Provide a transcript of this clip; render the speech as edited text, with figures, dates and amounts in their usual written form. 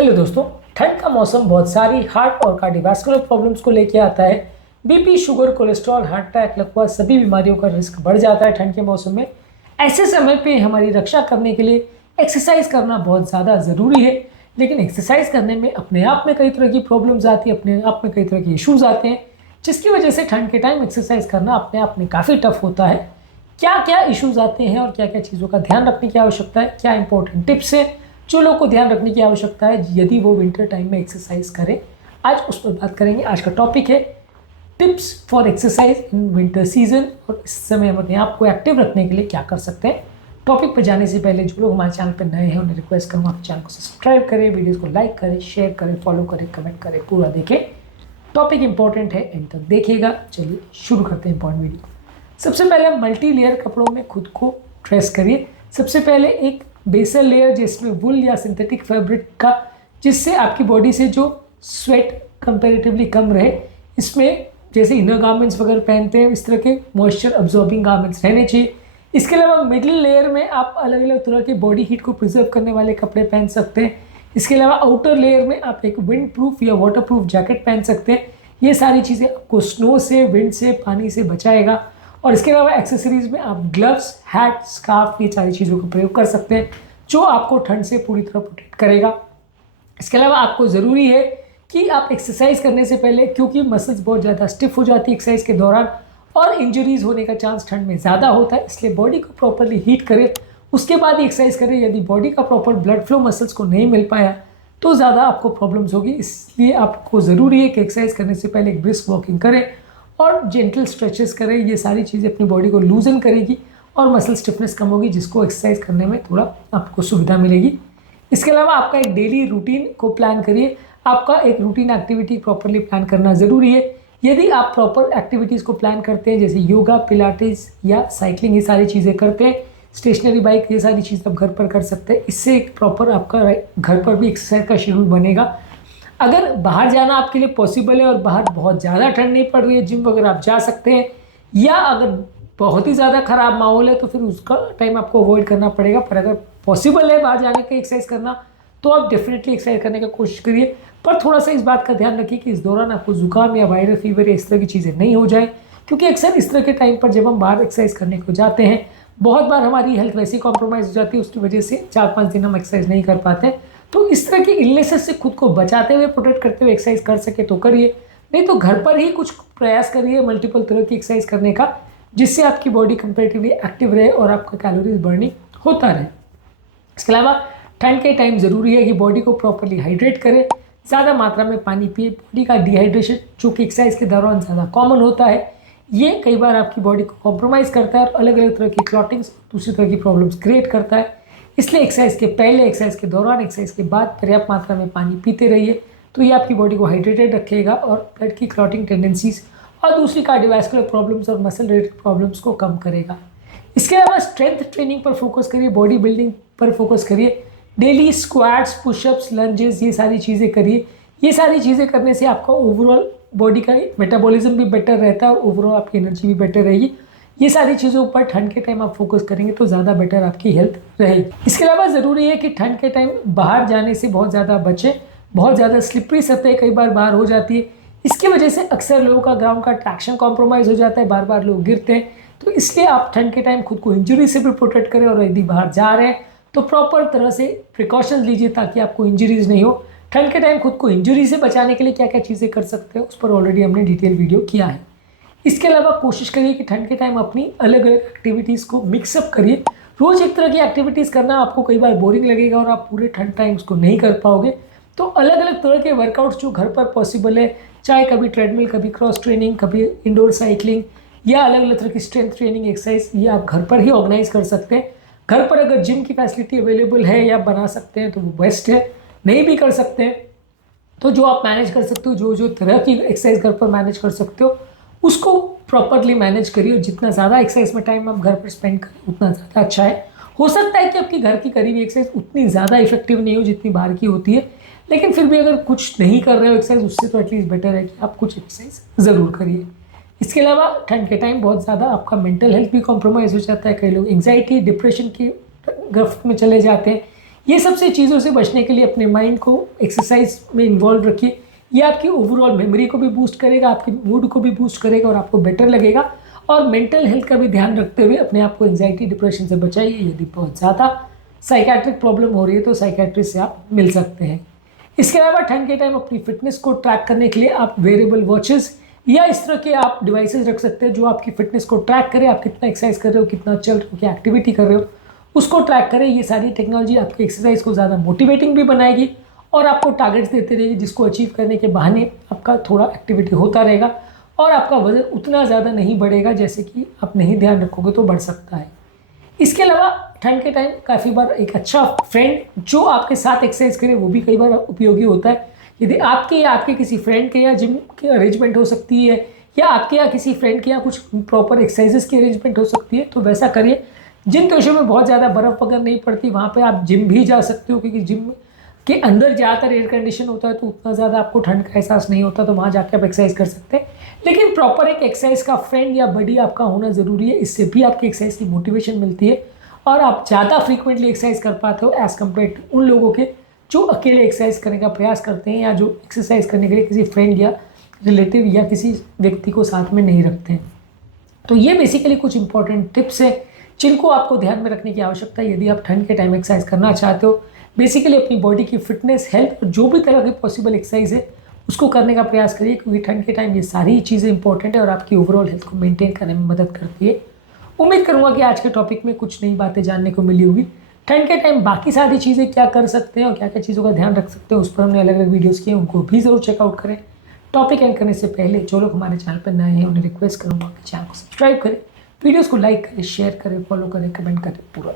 Hello दोस्तों, ठंड का मौसम बहुत सारी हार्ट और कार्डियोवैस्कुलर प्रॉब्लम्स को लेके आता है। BP, sugar, cholesterol, heart attack, लकवा सभी बीमारियों का रिस्क बढ़ जाता है ठंड के मौसम में। ऐसे समय पे हमारी रक्षा करने के लिए एक्सरसाइज करना बहुत ज़्यादा ज़रूरी है। लेकिन एक्सरसाइज करने में अपने आप में कई तरह की प्रॉब्लम्स आती है, अपने आप में कई तरह के इश्यूज आते हैं, जिसकी वजह से ठंड के टाइम एक्सरसाइज करना अपने आप में काफ़ी टफ होता है। क्या क्या इश्यूज आते हैं और क्या क्या चीज़ों का ध्यान रखने की आवश्यकता है, क्या इंपॉर्टेंट टिप्स है जो लोग को ध्यान रखने की आवश्यकता है यदि वो विंटर टाइम में एक्सरसाइज करें, आज उस पर बात करेंगे। आज का टॉपिक है tips for exercise in winter season, और इस समय हम अपने आप को एक्टिव रखने के लिए क्या कर सकते हैं। टॉपिक पर जाने से पहले जो लोग हमारे चैनल पर नए हैं उन्हें रिक्वेस्ट करूँगा आप चैनल को सब्सक्राइब करें, वीडियोज़ को लाइक करें, शेयर करें, फॉलो करें, कमेंट करें, पूरा देखें। टॉपिक इंपॉर्टेंट है, एंड तक देखिएगा। चलिए शुरू करते हैं इंपॉर्टेंट वीडियो। सबसे पहले आप मल्टी लेयर कपड़ों में खुद को ड्रेस करिए। सबसे पहले एक बेसल लेयर जिसमें वुल या सिंथेटिक फैब्रिक का, जिससे आपकी बॉडी से जो स्वेट कंपैरेटिवली कम रहे। इसमें जैसे इनर गारमेंट्स वगैरह पहनते हैं इस तरह के मॉइस्चर अब्जॉर्बिंग गारमेंट्स रहने चाहिए। इसके अलावा मिडिल लेयर में आप अलग अलग तरह के बॉडी हीट को प्रिजर्व करने वाले कपड़े पहन सकते हैं। इसके अलावा आउटर लेयर में आप एक विंड प्रूफ या वाटर प्रूफ जैकेट पहन सकते हैं। ये सारी चीज़ें आपको स्नो से, विंड से, पानी से बचाएगा। और इसके अलावा एक्सेसरीज में आप ग्लव्स, हैट, स्कार्फ, ये सारी चीज़ों का प्रयोग कर सकते हैं जो आपको ठंड से पूरी तरह प्रोटेक्ट करेगा। इसके अलावा आपको ज़रूरी है कि आप एक्सरसाइज करने से पहले, क्योंकि मसल्स बहुत ज़्यादा स्टिफ हो जाती है एक्सरसाइज के दौरान और इंजरीज होने का चांस ठंड में ज़्यादा होता है, इसलिए बॉडी को प्रॉपरली हीट करें, उसके बाद ही एक्सरसाइज करें। यदि बॉडी का प्रॉपर ब्लड फ्लो मसल्स को नहीं मिल पाया तो ज़्यादा आपको प्रॉब्लम्स होगी। इसलिए आपको ज़रूरी है कि एक्सरसाइज करने से पहले एक ब्रिस्क वॉकिंग करें और जेंटल स्ट्रेचेस करें। ये सारी चीज़ें अपनी बॉडी को लूजन करेगी और मसल स्टिफनेस कम होगी, जिसको एक्सरसाइज करने में थोड़ा आपको सुविधा मिलेगी। इसके अलावा आपका एक डेली रूटीन को प्लान करिए। आपका एक रूटीन एक्टिविटी प्रॉपरली प्लान करना ज़रूरी है। यदि आप प्रॉपर एक्टिविटीज़ को प्लान करते हैं, जैसे योगा, पिलाटेस या साइकिलिंग, ये सारी चीज़ें करते हैं, स्टेशनरी बाइक, ये सारी चीज़ आप घर पर कर सकते हैं। इससे एक प्रॉपर आपका घर पर भी एक्सरसाइज का शेड्यूल बनेगा। अगर बाहर जाना आपके लिए पॉसिबल है और बाहर बहुत ज़्यादा ठंड नहीं पड़ रही है, जिम वगैरह आप जा सकते हैं, या अगर बहुत ही ज़्यादा ख़राब माहौल है तो फिर उसका टाइम आपको अवॉइड करना पड़ेगा। पर अगर पॉसिबल है बाहर जाने के एक्सरसाइज करना तो आप डेफिनेटली एक्सरसाइज करने की कोशिश करिए। पर थोड़ा सा इस बात का ध्यान रखिए कि इस दौरान आपको जुकाम या वायरल फीवर या इस तरह की चीज़ें नहीं हो जाए, क्योंकि अक्सर इस तरह के टाइम पर जब हम बाहर एक्सरसाइज करने को जाते हैं, बहुत बार हमारी हेल्थ वैसे ही कॉम्प्रोमाइज़ हो जाती है, उसकी वजह से 4-5 दिन हम एक्सरसाइज नहीं कर पाते। तो इस तरह की इलनेसेस से खुद को बचाते हुए, प्रोटेक्ट करते हुए एक्सरसाइज कर सके तो करिए, नहीं तो घर पर ही कुछ प्रयास करिए मल्टीपल तरह की एक्सरसाइज करने का, जिससे आपकी बॉडी कंपेरेटिवली एक्टिव रहे और आपका कैलोरीज बर्निंग होता रहे। इसके अलावा ठंड के टाइम ज़रूरी है कि बॉडी को प्रॉपरली हाइड्रेट करें, ज़्यादा मात्रा में पानी पिए। बॉडी का डिहाइड्रेशन जो कि एक्सरसाइज के दौरान ज़्यादा कॉमन होता है, ये कई बार आपकी बॉडी को कॉम्प्रोमाइज़ करता है और अलग अलग तरह की क्लॉटिंग्स, दूसरी तरह की प्रॉब्लम्स क्रिएट करता है। इसलिए एक्सरसाइज के पहले, एक्सरसाइज के दौरान, एक्सरसाइज के बाद पर्याप्त मात्रा में पानी पीते रहिए, तो ये आपकी बॉडी को हाइड्रेटेड रखेगा और ब्लड की क्लॉटिंग टेंडेंसीज और दूसरी कार्डियोवैस्कुलर प्रॉब्लम्स और मसल रिलेटेड प्रॉब्लम्स को कम करेगा। इसके अलावा स्ट्रेंथ ट्रेनिंग पर फोकस करिए, बॉडी बिल्डिंग पर फोकस करिए। डेली स्क्वाट्स, पुशअप्स, लंजेस, ये सारी चीज़ें करिए। ये सारी चीज़ें करने से आपका ओवरऑल बॉडी का मेटाबॉलिज्म भी बेटर रहता है और ओवरऑल आपकी एनर्जी भी बेटर रहेगी। ये सारी चीज़ों पर ठंड के टाइम आप फोकस करेंगे तो ज़्यादा बेटर आपकी हेल्थ रहेगी। इसके अलावा ज़रूरी है कि ठंड के टाइम बाहर जाने से बहुत ज़्यादा बचें। बहुत ज़्यादा स्लिपरी सतह कई बार बाहर हो जाती है, इसकी वजह से अक्सर लोगों का ग्राउंड का ट्रैक्शन कॉम्प्रोमाइज़ हो जाता है, बार बार लोग गिरते हैं। तो इसलिए आप ठंड के टाइम खुद को इंजरी से भी प्रोटेक्ट करें, और यदि बाहर जा रहे हैं तो प्रॉपर तरह से प्रिकॉशन लीजिए ताकि आपको इंजरीज नहीं हो। ठंड के टाइम खुद को इंजरी से बचाने के लिए क्या क्या चीज़ें कर सकते हैं उस पर ऑलरेडी हमने डिटेल वीडियो किया है। इसके अलावा कोशिश करिए कि ठंड के टाइम अपनी अलग अलग एक्टिविटीज़ को मिक्सअप करिए। रोज़ एक तरह की एक्टिविटीज़ करना आपको कई बार बोरिंग लगेगा और आप पूरे ठंड टाइम उसको नहीं कर पाओगे। तो अलग अलग तरह के वर्कआउट्स जो घर पर पॉसिबल है, चाहे कभी ट्रेडमिल, कभी क्रॉस ट्रेनिंग, कभी इंडोर साइकिलिंग, या अलग अलग तरह की स्ट्रेंथ ट्रेनिंग एक्सरसाइज, ये आप घर पर ही ऑर्गेनाइज कर सकते हैं। घर पर अगर जिम की फैसिलिटी अवेलेबल है या बना सकते हैं तो वो बेस्ट है। नहीं भी कर सकते हैं तो जो आप मैनेज कर सकते हो, जो जो तरह की एक्सरसाइज घर पर मैनेज कर सकते हो उसको प्रॉपरली मैनेज करिए। और जितना ज़्यादा एक्सरसाइज में टाइम आप घर पर स्पेंड करें उतना ज़्यादा अच्छा है। हो सकता है कि आपकी घर की करी हुई एक्सरसाइज उतनी ज़्यादा इफेक्टिव नहीं हो जितनी बाहर की होती है, लेकिन फिर भी अगर कुछ नहीं कर रहे हो एक्सरसाइज, उससे तो एटलीस्ट बेटर है कि आप कुछ एक्सरसाइज ज़रूर करिए। इसके अलावा ठंड के टाइम बहुत ज़्यादा आपका मेंटल हेल्थ भी कॉम्प्रोमाइज़ हो जाता है। कई लोग एंग्जाइटी, डिप्रेशन की गिरफ्त में चले जाते हैं। ये सबसे चीज़ों से बचने के लिए अपने माइंड को एक्सरसाइज में इन्वॉल्व रखिए। ये आपकी ओवरऑल मेमोरी को भी बूस्ट करेगा, आपके मूड को भी बूस्ट करेगा और आपको बेटर लगेगा। और मेंटल हेल्थ का भी ध्यान रखते हुए अपने आप को एंजाइटी डिप्रेशन से बचाइए। यदि बहुत ज़्यादा साइकेट्रिक प्रॉब्लम हो रही है तो साइकेट्रिस्ट से आप मिल सकते हैं। इसके अलावा ठंड के टाइम अपनी फिटनेस को ट्रैक करने के लिए आप वेरेबल वॉचेस या इस तरह के आप डिवाइसेस रख सकते हैं जो आपकी फिटनेस को ट्रैक करे, आप कितना एक्सरसाइज कर रहे हो, कितना चल रहे हो, क्या एक्टिविटी कर रहे हो, उसको ट्रैक करें। ये सारी टेक्नोलॉजी आपकी एक्सरसाइज को ज़्यादा मोटिवेटिंग भी बनाएगी और आपको टारगेट्स देते रहेगी, जिसको अचीव करने के बहाने आपका थोड़ा एक्टिविटी होता रहेगा और आपका वजन उतना ज़्यादा नहीं बढ़ेगा जैसे कि आप नहीं ध्यान रखोगे तो बढ़ सकता है। इसके अलावा ठंड के टाइम काफ़ी बार एक अच्छा फ्रेंड जो आपके साथ एक्सरसाइज करे वो भी कई बार उपयोगी होता है। यदि आपके या आपके किसी फ्रेंड के या जिम की अरेंजमेंट हो सकती है या आपके या किसी फ्रेंड के या कुछ प्रॉपर एक्सरसाइजेस की अरेंजमेंट हो सकती है तो वैसा करिए। जिन देशों में बहुत ज़्यादा बर्फ़ वगैरह नहीं पड़ती वहाँ पे आप जिम भी जा सकते हो, क्योंकि जिम के अंदर ज़्यादातर एयर कंडीशन होता है तो उतना ज़्यादा आपको ठंड का एहसास नहीं होता, तो वहाँ जाके आप एक्सरसाइज कर सकते हैं। लेकिन प्रॉपर एक एक्सरसाइज का फ्रेंड या बडी आपका होना ज़रूरी है। इससे भी आपकी एक्सरसाइज की मोटिवेशन मिलती है और आप ज़्यादा फ्रीक्वेंटली एक्सरसाइज कर पाते हो एज़ कम्पेयर टू उन लोगों के जो अकेले एक्सरसाइज करने का प्रयास करते हैं या जो एक्सरसाइज करने के लिए किसी फ्रेंड या रिलेटिव या किसी व्यक्ति को साथ में नहीं रखते हैं। तो ये बेसिकली कुछ इंपॉर्टेंट टिप्स है जिनको आपको ध्यान में रखने की आवश्यकता है यदि आप ठंड के टाइम एक्सरसाइज करना चाहते हो। बेसिकली अपनी बॉडी की फिटनेस, हेल्थ और जो भी तरह की पॉसिबल एक्सरसाइज है उसको करने का प्रयास करिए, क्योंकि ठंड के टाइम ये सारी चीज़ें इंपॉर्टेंट है और आपकी ओवरऑल हेल्थ को मेंटेन करने में मदद करती है। उम्मीद करूँगा कि आज के टॉपिक में कुछ नई बातें जानने को मिली होगी। ठंड के टाइम बाकी सारी चीज़ें क्या कर सकते हैं और क्या क्या चीज़ों का ध्यान रख सकते हैं उस पर हमने अलग अलग वीडियोज़ किए, उनको भी ज़रूर चेकआउट करें। टॉपिक एंड करने से पहले जो लोग हमारे चैनल पर नए हैं उन्हें रिक्वेस्ट करूँगा कि चैनल को सब्सक्राइब करें, वीडियोज़ को लाइक करें, शेयर करें, फॉलो करें, कमेंट करें, पूरा